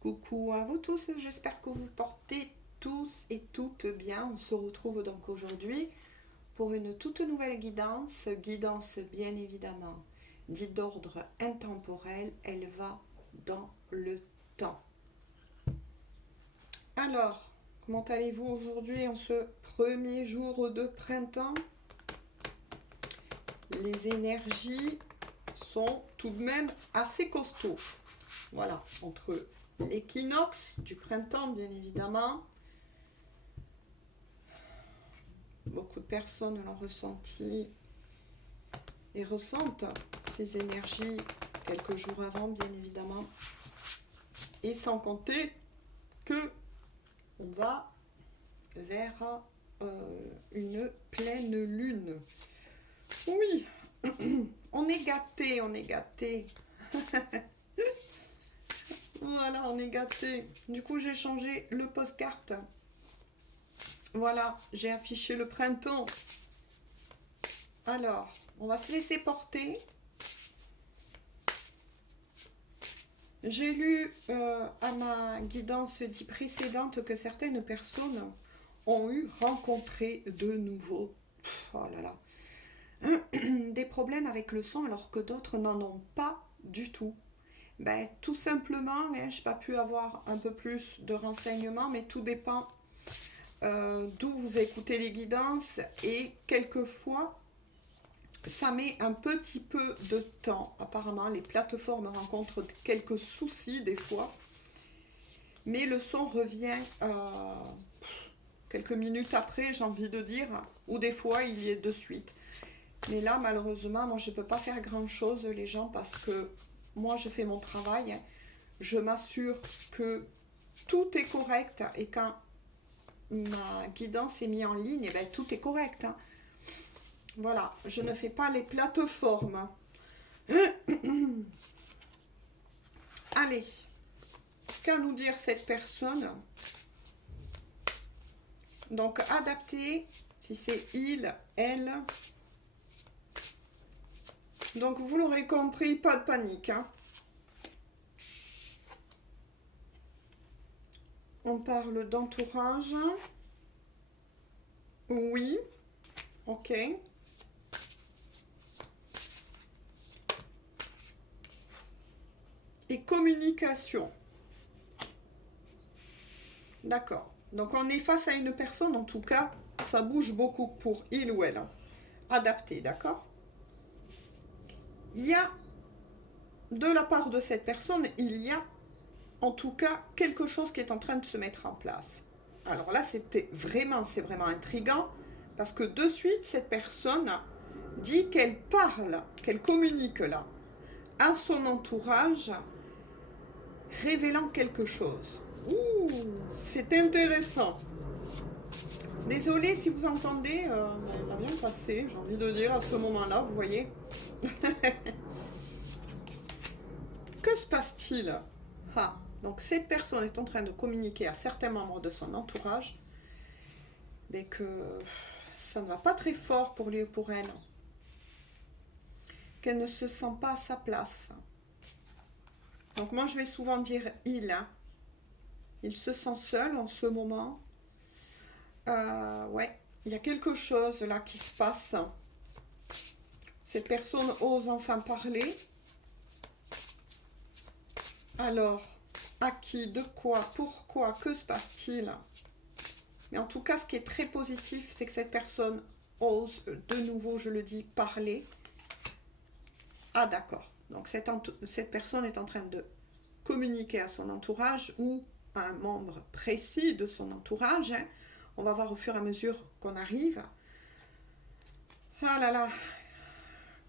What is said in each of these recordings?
Coucou à vous tous, j'espère que vous portez tous et toutes bien. On se retrouve donc aujourd'hui pour une toute nouvelle guidance bien évidemment dite d'ordre intemporel, elle va dans le temps. Alors, comment allez-vous aujourd'hui en ce premier jour de printemps? Les énergies sont tout de même assez costauds. Voilà, entre l'équinoxe du printemps, bien évidemment. Beaucoup de personnes l'ont ressenti et ressentent ces énergies quelques jours avant, bien évidemment. Et sans compter que on va vers une pleine lune. Oui, on est gâté, on est gâté. Voilà, on est gâté. Du coup, j'ai changé le postcard. Voilà, j'ai affiché le printemps. Alors, on va se laisser porter. J'ai lu à ma guidance dit précédente que certaines personnes ont rencontré de nouveau, oh là là, des problèmes avec le son alors que d'autres n'en ont pas du tout. Ben, tout simplement, hein, je n'ai pas pu avoir un peu plus de renseignements, mais tout dépend d'où vous écoutez les guidances et quelquefois ça met un petit peu de temps. Apparemment, les plateformes rencontrent quelques soucis des fois, mais le son revient quelques minutes après, j'ai envie de dire, ou des fois il y est de suite. Mais là, malheureusement, moi je ne peux pas faire grand chose, les gens, parce que moi je fais mon travail, hein. Je m'assure que tout est correct et quand ma guidance est mise en ligne, eh ben, tout est correct, hein. Voilà, je ne fais pas les plateformes. Allez, qu'à nous dire cette personne? Donc, adapté, si c'est il, elle. Donc, vous l'aurez compris, pas de panique, hein. On parle d'entourage. Oui, ok. Et communication. D'accord. Donc on est face à une personne, en tout cas, ça bouge beaucoup pour il ou elle. Adapté, d'accord? Il y a, de la part de cette personne, il y a en tout cas quelque chose qui est en train de se mettre en place. Alors là, c'est vraiment intriguant, parce que de suite, cette personne dit qu'elle parle, qu'elle communique là, à son entourage, révélant quelque chose. Ouh, c'est intéressant. Désolée si vous entendez, elle a bien passé, j'ai envie de dire, à ce moment-là, vous voyez. Que se passe-t-il? Ah, donc cette personne est en train de communiquer à certains membres de son entourage, mais que ça ne va pas très fort pour lui ou pour elle. Qu'elle ne se sent pas à sa place. Donc moi je vais souvent dire il, hein. Il se sent seul en ce moment. Ouais, il y a quelque chose là qui se passe. Cette personne ose enfin parler. Alors, à qui, de quoi, pourquoi, que se passe-t-il? Mais en tout cas, ce qui est très positif, c'est que cette personne ose, de nouveau, je le dis, parler. Ah d'accord. Donc cette personne est en train de communiquer à son entourage ou à un membre précis de son entourage, hein. On va voir au fur et à mesure qu'on arrive. Ah là là,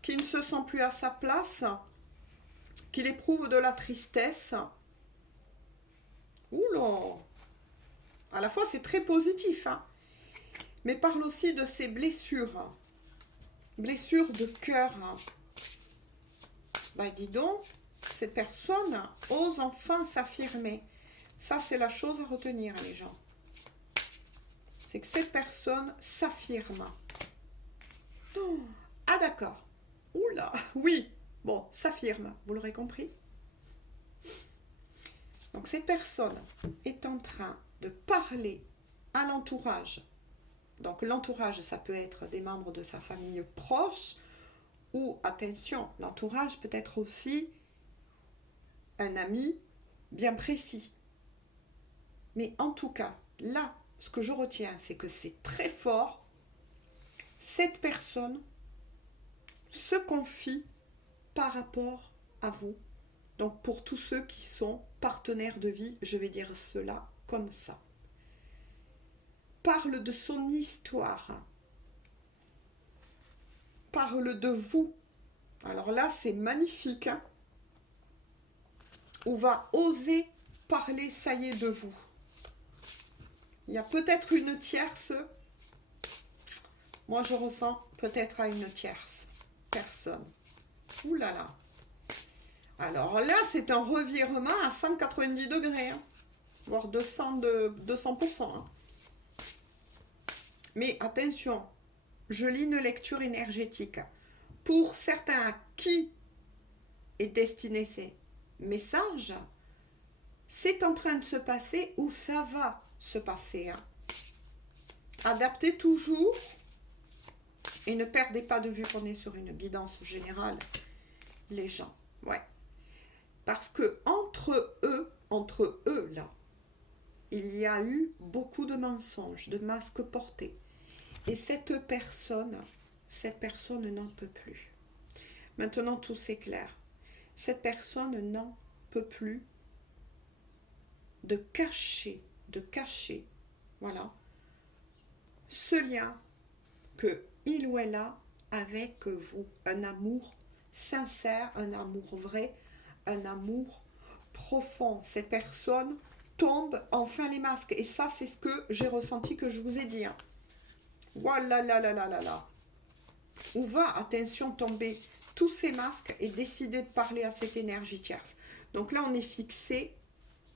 qui ne se sent plus à sa place, qu'il éprouve de la tristesse. Oula, à la fois c'est très positif, hein, mais parle aussi de ses blessures, blessures de cœur. Bah dis donc, cette personne ose enfin s'affirmer. Ça c'est la chose à retenir, les gens. C'est que cette personne s'affirme. Oh, ah d'accord. Oula, oui. Bon, s'affirme, vous l'aurez compris. Donc cette personne est en train de parler à l'entourage. Donc l'entourage, ça peut être des membres de sa famille proche, ou, attention, l'entourage peut être aussi un ami bien précis. Mais en tout cas, là, ce que je retiens, c'est que c'est très fort. Cette personne se confie par rapport à vous. Donc pour tous ceux qui sont partenaires de vie, je vais dire cela comme ça. Parle de son histoire. Parle de vous. Alors là, c'est magnifique. Hein, on va oser parler, ça y est, de vous. Il y a peut-être une tierce. Moi, je ressens peut-être à une tierce personne. Ouh là là. Alors là, c'est un revirement à 190 degrés. Hein, voire 200%. Hein. Mais attention, je lis une lecture énergétique. Pour certains à qui est destiné ces messages, c'est en train de se passer ou ça va se passer. Hein. Adaptez toujours et ne perdez pas de vue qu'on est sur une guidance générale, les gens. Ouais. Parce que entre eux là, il y a eu beaucoup de mensonges, de masques portés. Et cette personne n'en peut plus. Maintenant, tout s'éclaire. Cette personne n'en peut plus de cacher, voilà, ce lien que il ou elle a avec vous. Un amour sincère, un amour vrai, un amour profond. Cette personne tombe enfin les masques. Et ça, c'est ce que j'ai ressenti, que je vous ai dit. Hein. Voilà, là, là, là, là, là. Où va, attention, tomber tous ces masques et décider de parler à cette énergie tierce. Donc là, on est fixé.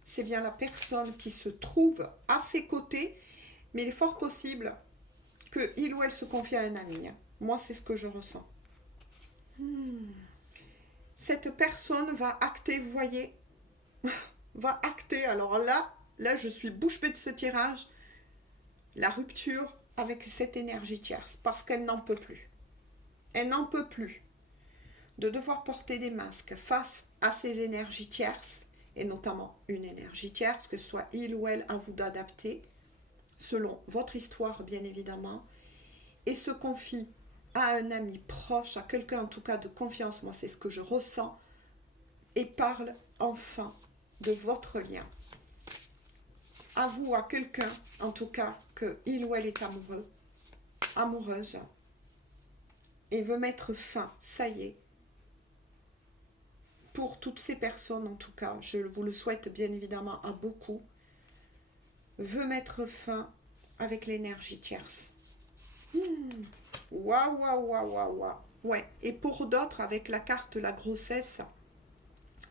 C'est bien la personne qui se trouve à ses côtés. Mais il est fort possible qu'il ou elle se confie à un ami. Moi, c'est ce que je ressens. Cette personne va acter, vous voyez, va acter. Alors là, je suis bouche bée de ce tirage. La rupture avec cette énergie tierce. Parce qu'elle n'en peut plus. Elle n'en peut plus de devoir porter des masques face à ces énergies tierces. Et notamment une énergie tierce, que ce soit il ou elle, à vous d'adapter. Selon votre histoire, bien évidemment. Et se confie à un ami proche, à quelqu'un en tout cas de confiance, moi c'est ce que je ressens, et parle enfin de votre lien. Avoue à quelqu'un, en tout cas, que il ou elle est amoureux, amoureuse, et veut mettre fin, ça y est. Pour toutes ces personnes, en tout cas, je vous le souhaite bien évidemment à beaucoup, veut mettre fin avec l'énergie tierce. Waouh, waouh, waouh, waouh, waouh. Ouais, et pour d'autres, avec la carte la grossesse,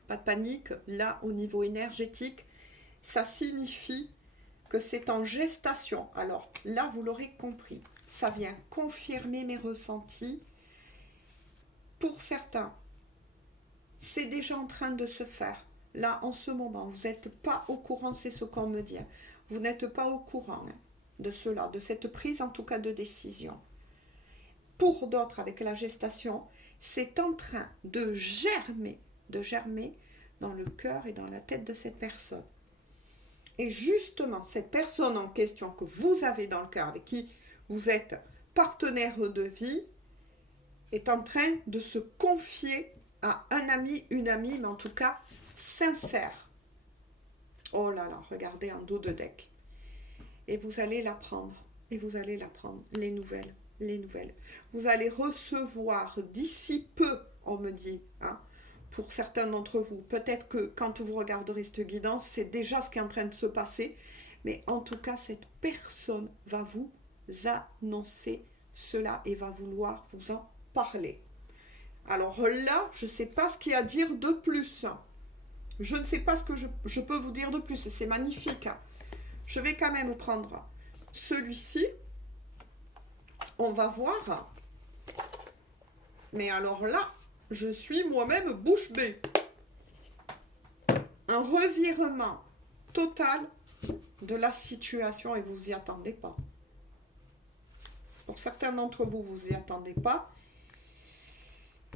pas de panique, là, au niveau énergétique, ça signifie que c'est en gestation. Alors, là, vous l'aurez compris, ça vient confirmer mes ressentis. Pour certains, c'est déjà en train de se faire. Là, en ce moment, vous n'êtes pas au courant, c'est ce qu'on me dit. Vous n'êtes pas au courant de cela, de cette prise en tout cas de décision. Pour d'autres, avec la gestation, c'est en train de germer dans le cœur et dans la tête de cette personne. Et justement, cette personne en question que vous avez dans le cœur, avec qui vous êtes partenaire de vie, est en train de se confier à un ami, une amie, mais en tout cas sincère. Oh là là, regardez en dos de deck. Et vous allez l'apprendre, les nouvelles. Vous allez recevoir d'ici peu, on me dit, hein, pour certains d'entre vous. Peut-être que quand vous regarderez cette guidance, c'est déjà ce qui est en train de se passer. Mais en tout cas, cette personne va vous annoncer cela et va vouloir vous en parler. Alors là, je ne sais pas ce qu'il y a à dire de plus. Je ne sais pas ce que je peux vous dire de plus. C'est magnifique. Je vais quand même prendre celui-ci. On va voir. Mais alors là, je suis moi-même bouche bée. un revirement total de la situation et vous vous y attendez pas. Pour certains d'entre vous, vous y attendez pas.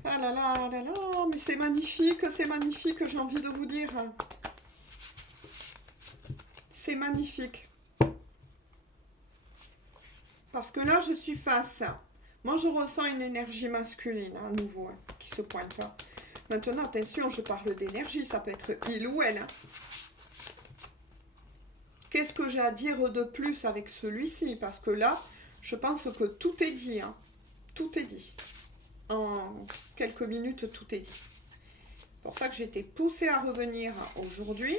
Ah là là là là, mais c'est magnifique, j'ai envie de vous dire. C'est magnifique. Parce que là, je suis face. Moi, je ressens une énergie masculine, à nouveau, qui se pointe. Maintenant, attention, je parle d'énergie, ça peut être il ou elle. Qu'est-ce que j'ai à dire de plus avec celui-ci? Parce que là, je pense que tout est dit. Tout est dit. En quelques minutes, tout est dit. C'est pour ça que j'ai été poussée à revenir aujourd'hui.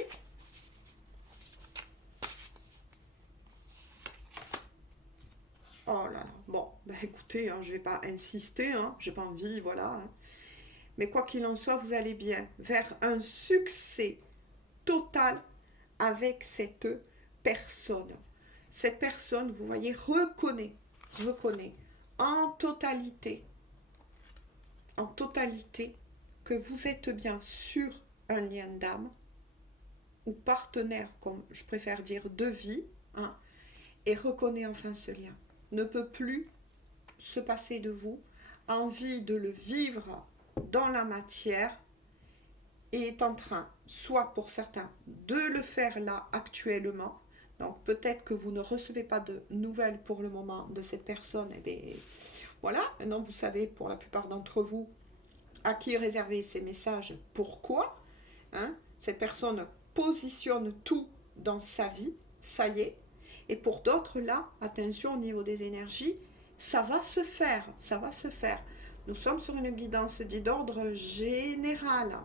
Oh là là. Bon, bah écoutez, je ne vais pas insister. J'ai pas envie, voilà. Mais quoi qu'il en soit, vous allez bien vers un succès total avec cette personne. Cette personne, vous voyez, reconnaît en totalité que vous êtes bien sur un lien d'âme ou partenaire, comme je préfère dire, de vie, et reconnaît enfin ce lien. Ne peut plus se passer de vous, a envie de le vivre dans la matière et est en train, soit pour certains, de le faire là actuellement. Donc peut-être que vous ne recevez pas de nouvelles pour le moment de cette personne. Et bien voilà, maintenant vous savez pour la plupart d'entre vous à qui réserver ces messages, pourquoi. Cette personne positionne tout dans sa vie, ça y est. Et pour d'autres là, attention au niveau des énergies, ça va se faire. Nous sommes sur une guidance dite d'ordre général.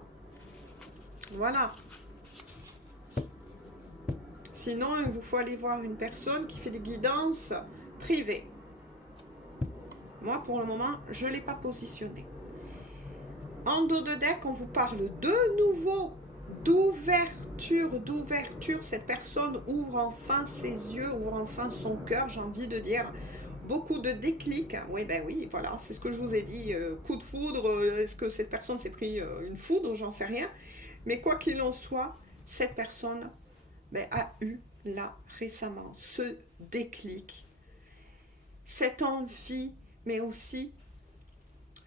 Voilà. Sinon, il vous faut aller voir une personne qui fait des guidances privées. Moi, pour le moment, je ne l'ai pas positionné. En dos de deck, on vous parle de nouveau d'ouverture. Cette personne ouvre enfin ses yeux, ouvre enfin son cœur, j'ai envie de dire. Beaucoup de déclics. Oui, ben oui, voilà, c'est ce que je vous ai dit. Coup de foudre, est-ce que cette personne s'est pris une foudre? J'en sais rien. Mais quoi qu'il en soit, cette personne a eu là récemment ce déclic, cette envie, mais aussi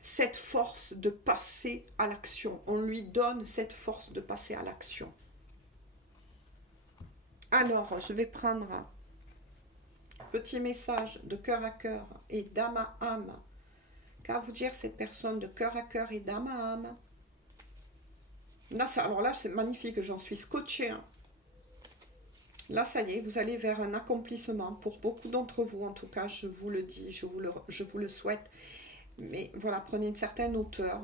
cette force de passer à l'action. On lui donne cette force de passer à l'action. Alors, je vais prendre un petit message de cœur à cœur et d'âme à âme. Qu'à vous dire cette personne de cœur à cœur et d'âme à âme? Là, alors là, c'est magnifique, j'en suis scotchée. Là, ça y est, vous allez vers un accomplissement. Pour beaucoup d'entre vous, en tout cas, je vous le dis, je vous le souhaite. Mais voilà, prenez une certaine hauteur.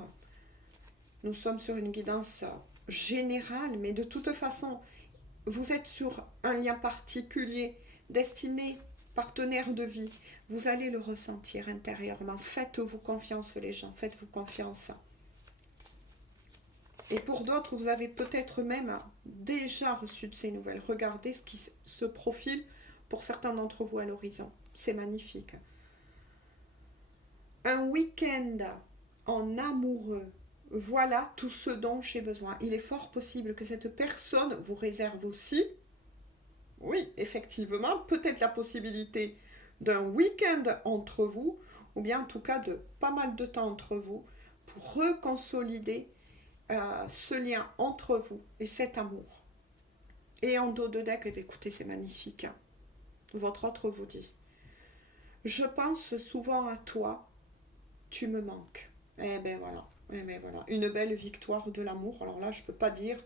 Nous sommes sur une guidance générale, mais de toute façon, vous êtes sur un lien particulier, destiné, partenaire de vie. Vous allez le ressentir intérieurement. Faites-vous confiance, les gens, faites-vous confiance. Et pour d'autres, vous avez peut-être même déjà reçu de ces nouvelles. Regardez ce qui se profile pour certains d'entre vous à l'horizon. C'est magnifique. Un week-end en amoureux. Voilà tout ce dont j'ai besoin. Il est fort possible que cette personne vous réserve aussi, oui, effectivement, peut-être la possibilité d'un week-end entre vous, ou bien en tout cas de pas mal de temps entre vous, pour reconsolider ce lien entre vous et cet amour. Et en dos de deck, écoutez, c'est magnifique. Votre autre vous dit, je pense souvent à toi, tu me manques. Eh bien voilà, une belle victoire de l'amour. Alors là, je ne peux pas dire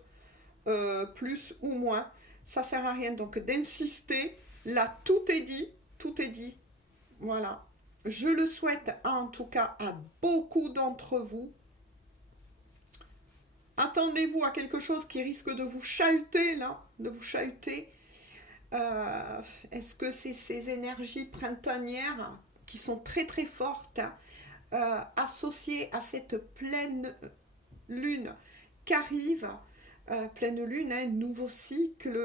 plus ou moins. Ça ne sert à rien donc d'insister. Là, tout est dit. Voilà. Je le souhaite en tout cas à beaucoup d'entre vous. Attendez-vous à quelque chose qui risque de vous chahuter, là, Est-ce que c'est ces énergies printanières qui sont très très fortes, associées à cette pleine lune qu'arrive, pleine lune, nouveau cycle,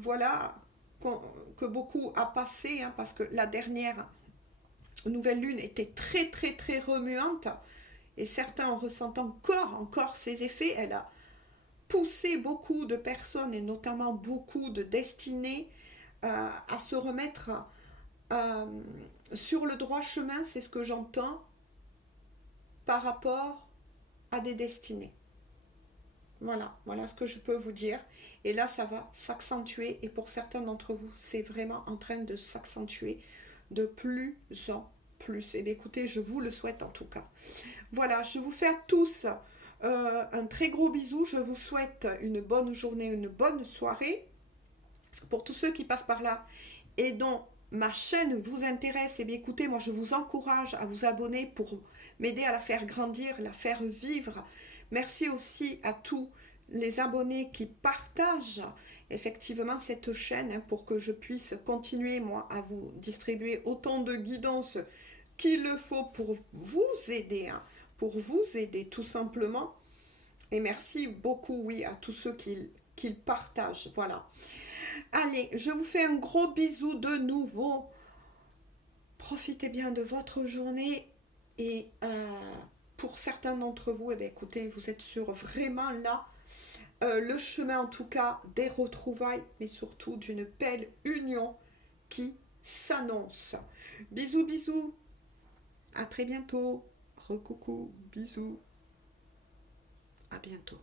voilà, que beaucoup a passé, parce que la dernière nouvelle lune était très très très remuante. Et certains en ressentent encore ses effets. Elle a pousser beaucoup de personnes et notamment beaucoup de destinées à se remettre sur le droit chemin, c'est ce que j'entends par rapport à des destinées. Voilà ce que je peux vous dire. Et là, ça va s'accentuer. Et pour certains d'entre vous, c'est vraiment en train de s'accentuer de plus en plus. Et bien, écoutez, je vous le souhaite en tout cas. Voilà, je vous fais à tous un très gros bisou. Je vous souhaite une bonne journée, une bonne soirée. Pour tous ceux qui passent par là et dont ma chaîne vous intéresse, eh bien écoutez, moi je vous encourage à vous abonner pour m'aider à la faire grandir, la faire vivre. Merci aussi à tous les abonnés qui partagent effectivement cette chaîne pour que je puisse continuer moi à vous distribuer autant de guidance qu'il le faut pour vous aider, pour vous aider tout simplement. Et merci beaucoup, oui, à tous ceux qui partagent. Voilà. Allez, je vous fais un gros bisou de nouveau. Profitez bien de votre journée et pour certains d'entre vous, eh bien, écoutez, vous êtes sur vraiment là le chemin en tout cas des retrouvailles, mais surtout d'une belle union qui s'annonce. Bisous, bisous. À très bientôt. Recoucou, bisous. À bientôt.